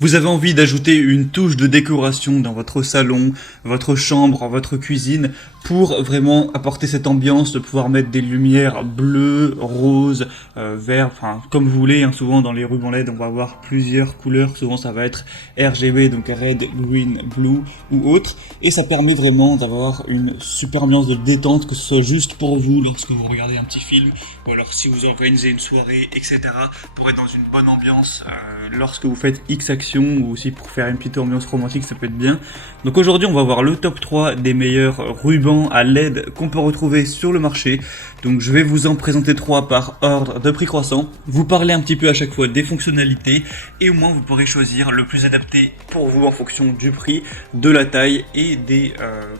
Vous avez envie d'ajouter une touche de décoration dans votre salon, votre chambre, votre cuisine, pour vraiment apporter cette ambiance, de pouvoir mettre des lumières bleues, roses, verts, enfin comme vous voulez, hein. Souvent dans les rubans LED on va avoir plusieurs couleurs, souvent ça va être RGB, donc red, green, blue ou autre, et ça permet vraiment d'avoir une super ambiance de détente, que ce soit juste pour vous lorsque vous regardez un petit film, ou alors si vous organisez une soirée, etc., pour être dans une bonne ambiance lorsque vous faites X actions, ou aussi pour faire une petite ambiance romantique, ça peut être bien. Donc aujourd'hui on va voir le top 3 des meilleurs rubans à LED qu'on peut retrouver sur le marché. Donc je vais vous en présenter 3 par ordre de prix croissant, vous parler un petit peu à chaque fois des fonctionnalités, et au moins vous pourrez choisir le plus adapté pour vous en fonction du prix, de la taille et des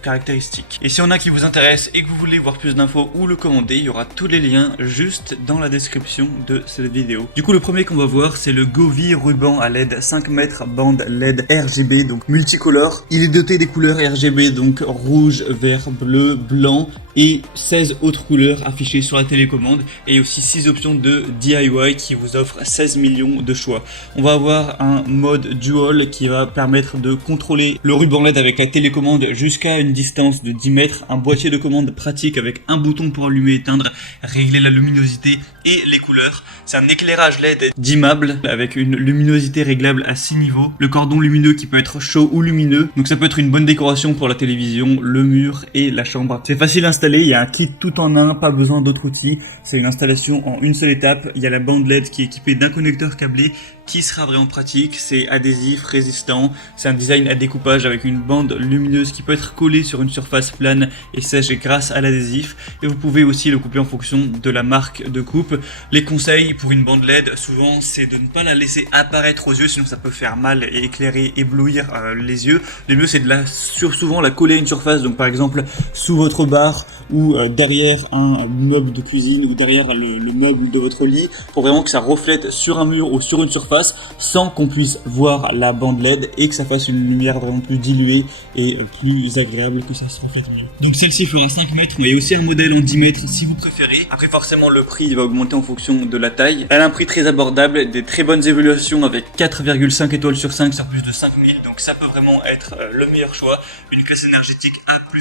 caractéristiques. Et si on a qui vous intéresse et que vous voulez voir plus d'infos ou le commander, il y aura tous les liens juste dans la description de cette vidéo. Du coup le premier qu'on va voir, c'est le Govee ruban à LED 5 mètres bande LED RGB, donc multicolore. Il est doté des couleurs RGB, donc rouge, vert, bleu, blanc, et 16 autres couleurs affichées sur la télécommande, et aussi 6 options de DIY qui vous offrent 16 millions de choix. On va avoir un mode dual qui va permettre de contrôler le ruban LED avec la télécommande jusqu'à une distance de 10 mètres, un boîtier de commande pratique avec un bouton pour allumer et éteindre, régler la luminosité et les couleurs. C'est un éclairage LED dimmable avec une luminosité réglable à 6 niveaux, le cordon lumineux qui peut être chaud ou lumineux, donc ça peut être une bonne décoration pour la télévision, le mur et la chambre. C'est facile à installer, il y a un kit tout en un, pas besoin d'autres outils, c'est une installation en une seule étape. Il y a la bande LED qui est équipée d'un connecteur câblé qui sera vraiment pratique, c'est adhésif, résistant, c'est un design à découpage avec une bande lumineuse qui peut être collée sur une surface plane et sèche grâce à l'adhésif, et vous pouvez aussi le couper en fonction de la marque de coupe. Les conseils pour une bande LED, souvent, c'est de ne pas la laisser apparaître aux yeux, sinon ça peut faire mal et éclairer, éblouir les yeux. Le mieux c'est de souvent la coller à une surface, donc par exemple sous votre barre ou derrière un meuble de cuisine ou derrière le meuble de votre lit, pour vraiment que ça reflète sur un mur ou sur une surface sans qu'on puisse voir la bande LED, et que ça fasse une lumière vraiment plus diluée et plus agréable, que ça se reflète mieux. Donc celle-ci fera 5 mètres, mais il y a aussi un modèle en 10 mètres si vous préférez. Après forcément le prix va augmenter en fonction de la taille. Elle a un prix très abordable, des très bonnes évaluations avec 4,5 étoiles sur 5 sur plus de 5000, donc ça peut vraiment être le meilleur choix. Une classe énergétique A+++.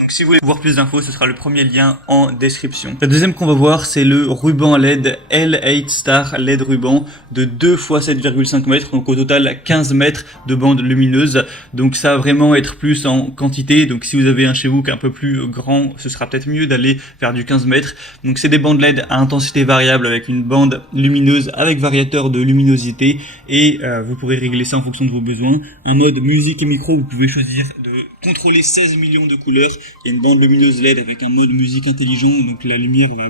Donc si vous voulez voir plus d'infos, ce sera le premier lien en description. La deuxième qu'on va voir, c'est le ruban LED L8 Star LED ruban de 2 x 7,5 mètres, donc au total 15 mètres de bande lumineuse. Donc ça va vraiment être plus en quantité, donc si vous avez un chez vous qui est un peu plus grand, ce sera peut-être mieux d'aller vers du 15 mètres. Donc c'est des bandes LED à intensité variable avec une bande lumineuse avec variateur de luminosité, et vous pourrez régler ça en fonction de vos besoins. Un mode musique et micro, vous pouvez choisir de contrôler 16 millions de couleurs. Il y a une bande lumineuse LED avec un mode musique intelligent, donc la lumière va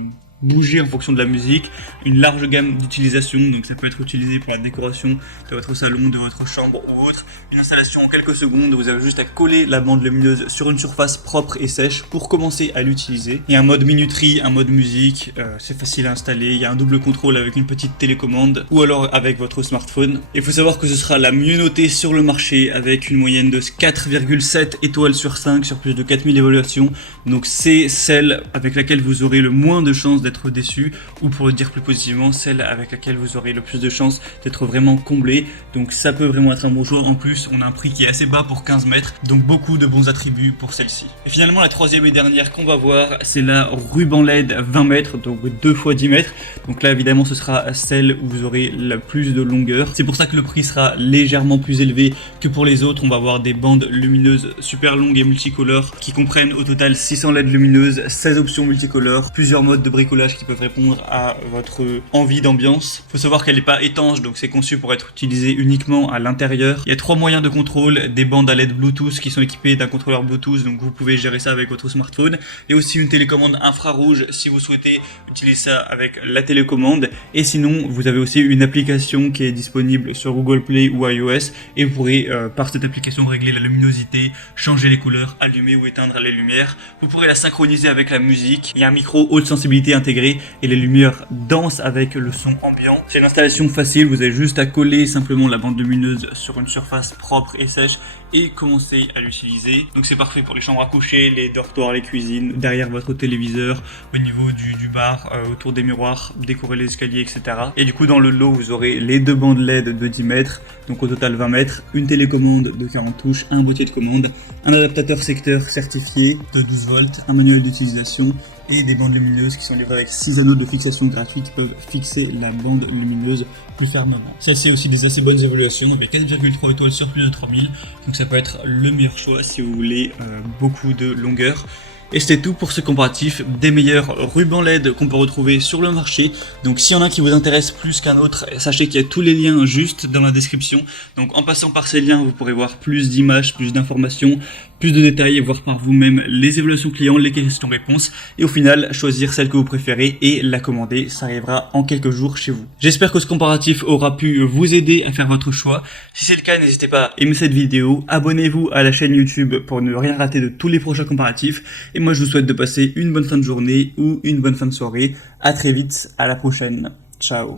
bouger en fonction de la musique, une large gamme d'utilisation, donc ça peut être utilisé pour la décoration de votre salon, de votre chambre ou autre. Une installation en quelques secondes, vous avez juste à coller la bande lumineuse sur une surface propre et sèche pour commencer à l'utiliser. Il y a un mode minuterie, un mode musique, c'est facile à installer, il y a un double contrôle avec une petite télécommande ou alors avec votre smartphone. Il faut savoir que ce sera la mieux notée sur le marché avec une moyenne de 4,7 étoiles sur 5 sur plus de 4000 évaluations, donc c'est celle avec laquelle vous aurez le moins de chances d'être déçu, ou pour le dire plus positivement, celle avec laquelle vous aurez le plus de chances d'être vraiment comblé. Donc ça peut vraiment être un bon choix. En plus on a un prix qui est assez bas pour 15 mètres, donc beaucoup de bons attributs pour celle-ci. Et finalement la troisième et dernière qu'on va voir, c'est la ruban LED 20 mètres, donc 2 x 10 mètres. Donc là évidemment ce sera celle où vous aurez la plus de longueur, c'est pour ça que le prix sera légèrement plus élevé que pour les autres. On va avoir des bandes lumineuses super longues et multicolores qui comprennent au total 600 LED lumineuses, 16 options multicolores, plusieurs modes de bricolage qui peuvent répondre à votre envie d'ambiance. Il faut savoir qu'elle n'est pas étanche, donc c'est conçu pour être utilisé uniquement à l'intérieur. Il y a 3 moyens de contrôle, des bandes à LED Bluetooth qui sont équipées d'un contrôleur Bluetooth, donc vous pouvez gérer ça avec votre smartphone, et aussi une télécommande infrarouge si vous souhaitez utiliser ça avec la télécommande. Et sinon vous avez aussi une application qui est disponible sur Google Play ou iOS, et vous pourrez par cette application régler la luminosité, changer les couleurs, allumer ou éteindre les lumières. Vous pourrez la synchroniser avec la musique. Il y a un micro haute sensibilité intégré intégré et les lumières dansent avec le son ambiant. C'est une installation facile, vous avez juste à coller simplement la bande lumineuse sur une surface propre et sèche et commencer à l'utiliser. Donc c'est parfait pour les chambres à coucher, les dortoirs, les cuisines, derrière votre téléviseur, au niveau du bar, autour des miroirs, décorer les escaliers, etc. Et du coup dans le lot vous aurez les 2 bandes LED de 10 mètres, donc au total 20 mètres, une télécommande de 40 touches, un boîtier de commande, un adaptateur secteur certifié de 12 volts, un manuel d'utilisation et des bandes lumineuses qui sont livrées avec 6 anneaux de fixation gratuite qui peuvent fixer la bande lumineuse plus fermement. Celle-ci a aussi des assez bonnes évaluations avec 4,3 étoiles sur plus de 3000, donc ça peut être le meilleur choix si vous voulez beaucoup de longueur. Et c'était tout pour ce comparatif des meilleurs rubans LED qu'on peut retrouver sur le marché. Donc s'il y en a qui vous intéresse plus qu'un autre, sachez qu'il y a tous les liens juste dans la description. Donc en passant par ces liens, vous pourrez voir plus d'images, plus d'informations, plus de détails et voir par vous-même les évaluations clients, les questions-réponses. Et au final, choisir celle que vous préférez et la commander. Ça arrivera en quelques jours chez vous. J'espère que ce comparatif aura pu vous aider à faire votre choix. Si c'est le cas, n'hésitez pas à aimer cette vidéo. Abonnez-vous à la chaîne YouTube pour ne rien rater de tous les prochains comparatifs. Et moi, je vous souhaite de passer une bonne fin de journée ou une bonne fin de soirée. À très vite, à la prochaine. Ciao.